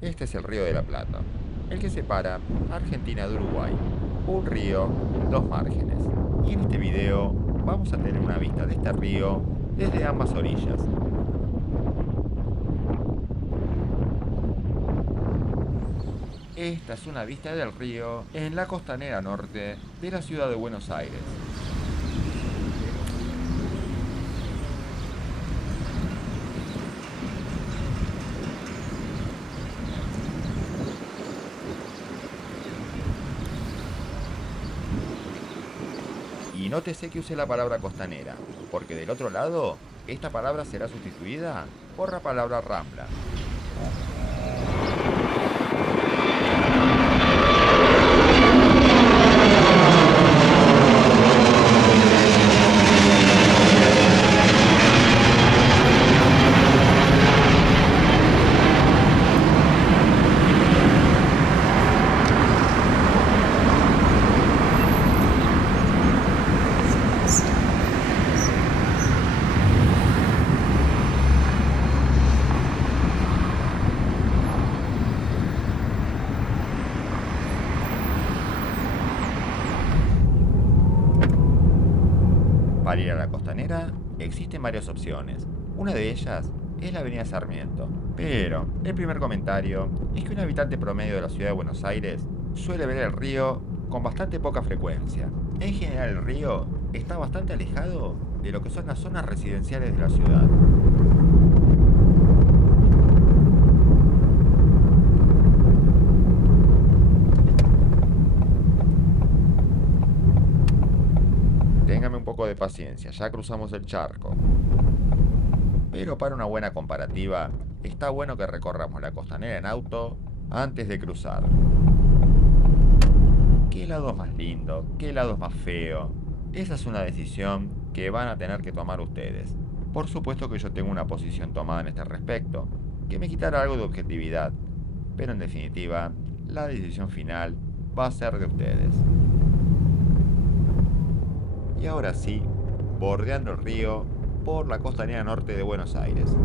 Este es el Río de la Plata, el que separa Argentina de Uruguay. Un río, dos márgenes. Y en este video vamos a tener una vista de este río desde ambas orillas. Esta es una vista del río en la costanera norte de la ciudad de Buenos Aires. Y nótese que use la palabra costanera, porque del otro lado, esta palabra será sustituida por la palabra rambla. Para ir a la costanera existen varias opciones. Una de ellas es la avenida Sarmiento. Pero el primer comentario es que un habitante promedio de la ciudad de Buenos Aires suele ver el río con bastante poca frecuencia. En general el río está bastante alejado de lo que son las zonas residenciales de la ciudad. Téngame un poco de paciencia, ya cruzamos el charco. Pero para una buena comparativa, está bueno que recorramos la costanera en auto antes de cruzar. ¿Qué lado es más lindo? ¿Qué lado es más feo? Esa es una decisión que van a tener que tomar ustedes. Por supuesto que yo tengo una posición tomada en este respecto, que me quitará algo de objetividad, pero en definitiva, la decisión final va a ser de ustedes. Y ahora sí, bordeando el río por la costanera norte de Buenos Aires.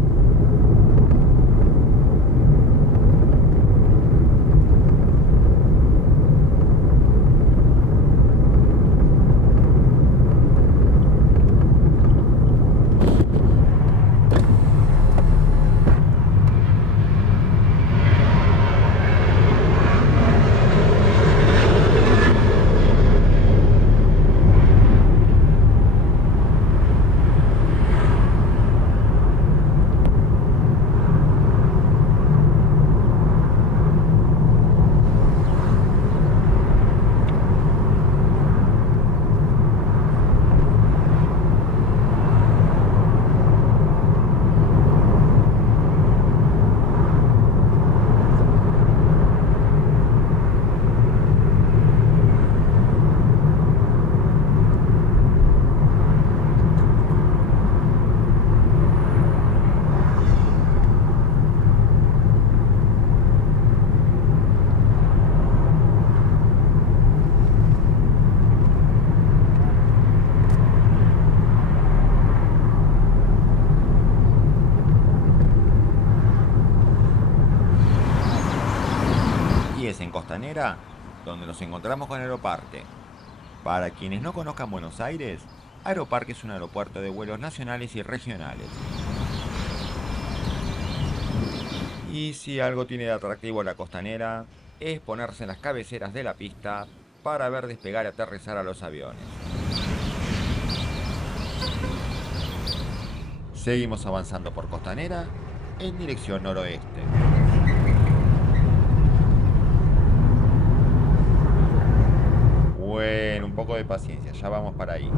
Y es en Costanera donde nos encontramos con Aeroparque. Para quienes no conozcan Buenos Aires, Aeroparque es un aeropuerto de vuelos nacionales y regionales. Y si algo tiene de atractivo la Costanera, es ponerse en las cabeceras de la pista para ver despegar y aterrizar a los aviones. Seguimos avanzando por Costanera en dirección noroeste. Bueno, un poco de paciencia, ya vamos para ahí.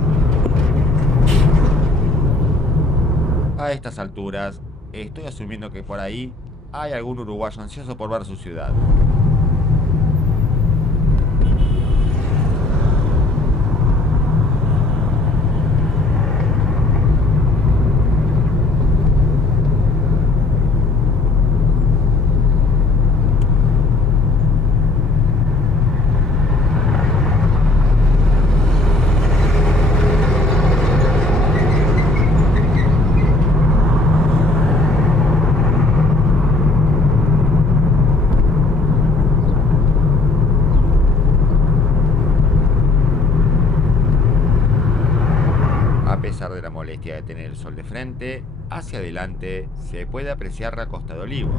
A estas alturas, estoy asumiendo que por ahí hay algún uruguayo ansioso por ver su ciudad. molestia de tener el sol de frente, hacia adelante se puede apreciar la Costa de Olivos.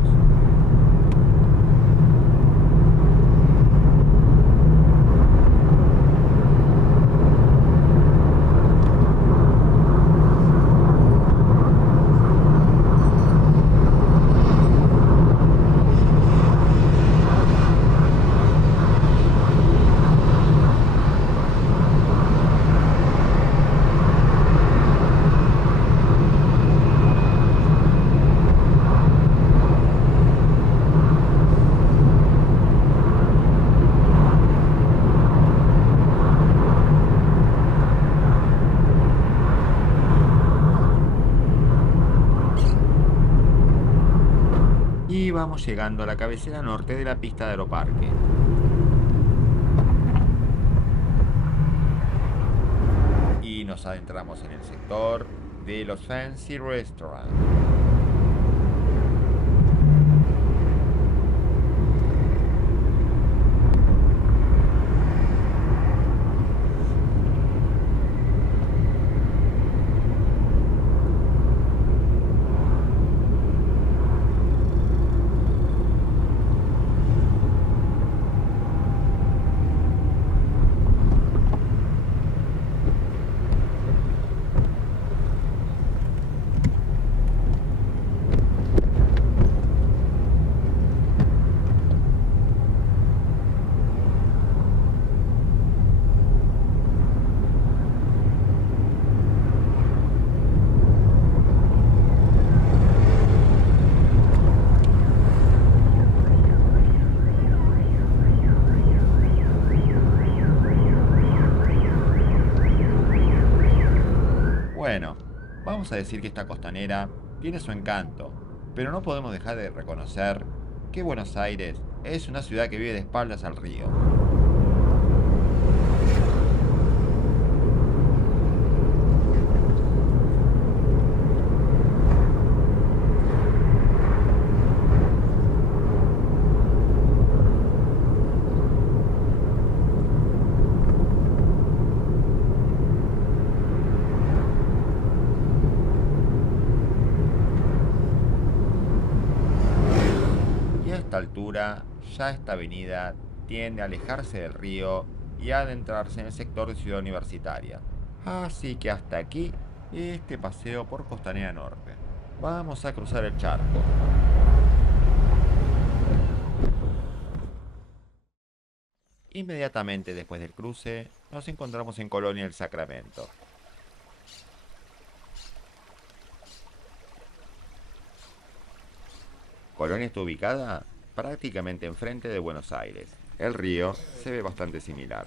Y vamos llegando a la cabecera norte de la pista de Aeroparque. Y nos adentramos en el sector de los Fancy Restaurants. Bueno, vamos a decir que esta costanera tiene su encanto, pero no podemos dejar de reconocer que Buenos Aires es una ciudad que vive de espaldas al río. Y a esta altura, ya esta avenida tiende a alejarse del río y a adentrarse en el sector de Ciudad Universitaria. Así que hasta aquí este paseo por Costanera Norte. Vamos a cruzar el charco. Inmediatamente después del cruce, nos encontramos en Colonia del Sacramento. Colonia está ubicada prácticamente enfrente de Buenos Aires. El río se ve bastante similar.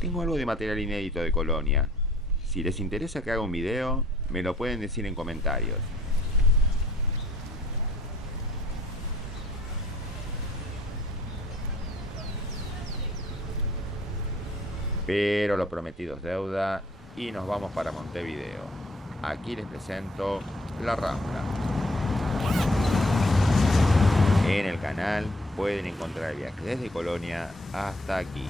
Tengo algo de material inédito de Colonia. Si les interesa que haga un video, me lo pueden decir en comentarios. Pero lo prometido es deuda y nos vamos para Montevideo. Aquí les presento La Rambla. En el canal pueden encontrar el viaje desde Colonia hasta aquí.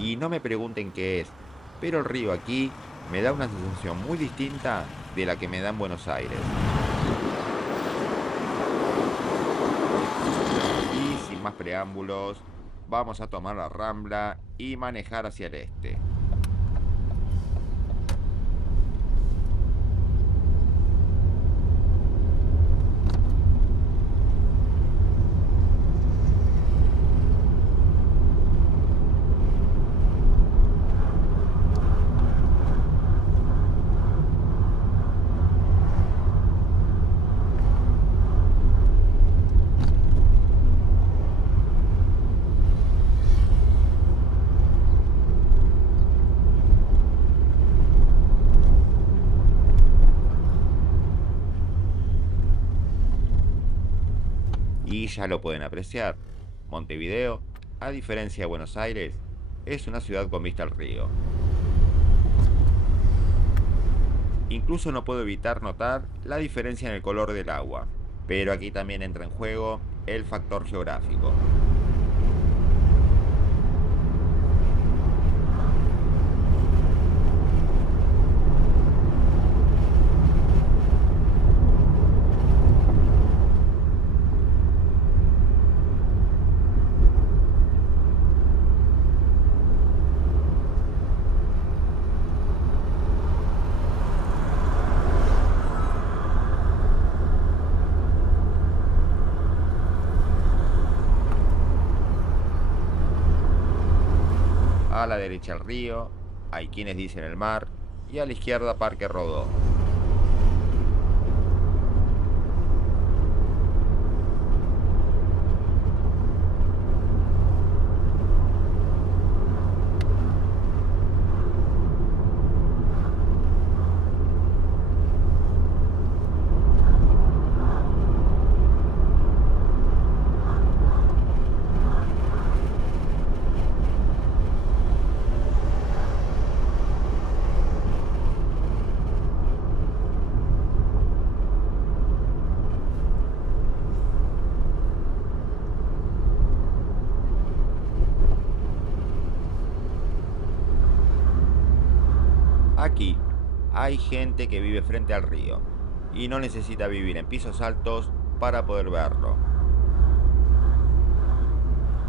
Y no me pregunten qué es, pero el río aquí me da una sensación muy distinta de la que me da en Buenos Aires. Y sin más preámbulos, vamos a tomar la Rambla y manejar hacia el este. ya lo pueden apreciar. Montevideo, a diferencia de Buenos Aires, es una ciudad con vista al río. Incluso no puedo evitar notar la diferencia en el color del agua, pero aquí también entra en juego el factor geográfico. A la derecha el río, hay quienes dicen el mar, y a la izquierda Parque Rodó. Aquí hay gente que vive frente al río y no necesita vivir en pisos altos para poder verlo.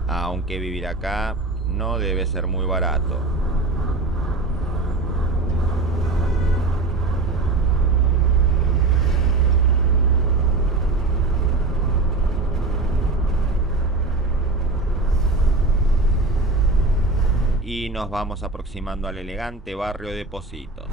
Aunque vivir acá no debe ser muy barato. Y nos vamos aproximando al elegante barrio de Pocitos.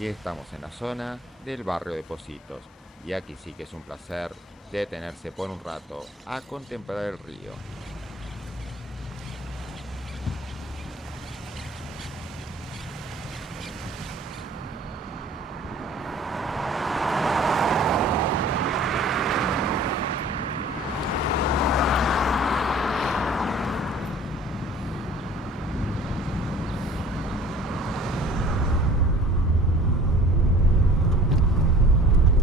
Y estamos en la zona del barrio de Pocitos. Y aquí sí que es un placer detenerse por un rato a contemplar el río.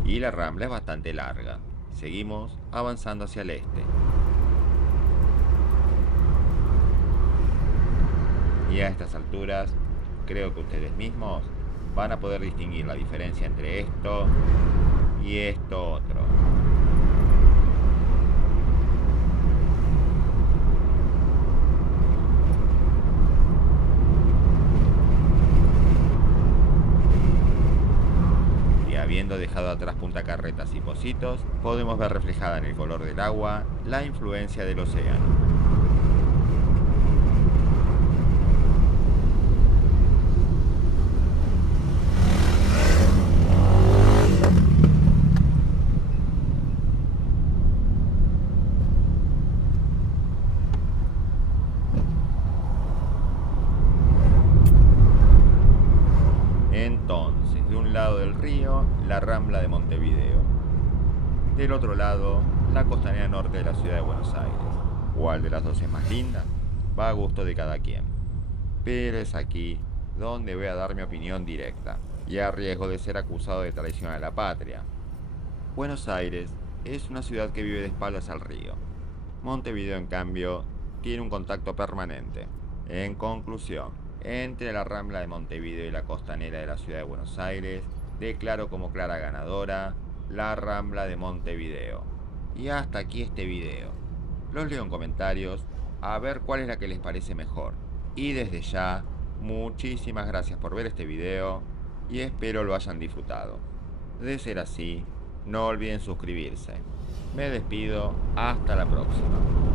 Y la rambla es bastante larga. Seguimos avanzando hacia el este. Y a estas alturas, creo que ustedes mismos van a poder distinguir la diferencia entre esto y esto otro. Habiendo dejado atrás Punta Carretas y Pocitos, podemos ver reflejada en el color del agua la influencia del océano. Entonces, de un lado del río, la Rambla de Montevideo. Del otro lado, la costanera norte de la ciudad de Buenos Aires. ¿Cuál de las dos es más linda? Va a gusto de cada quien. Pero es aquí donde voy a dar mi opinión directa, y a riesgo de ser acusado de traición a la patria. Buenos Aires es una ciudad que vive de espaldas al río. Montevideo, en cambio, tiene un contacto permanente. En conclusión, entre la Rambla de Montevideo y la costanera de la ciudad de Buenos Aires, declaro como clara ganadora la Rambla de Montevideo. Y hasta aquí este video. Los leo en comentarios a ver cuál es la que les parece mejor. Y desde ya, muchísimas gracias por ver este video y espero lo hayan disfrutado. De ser así, no olviden suscribirse. Me despido, hasta la próxima.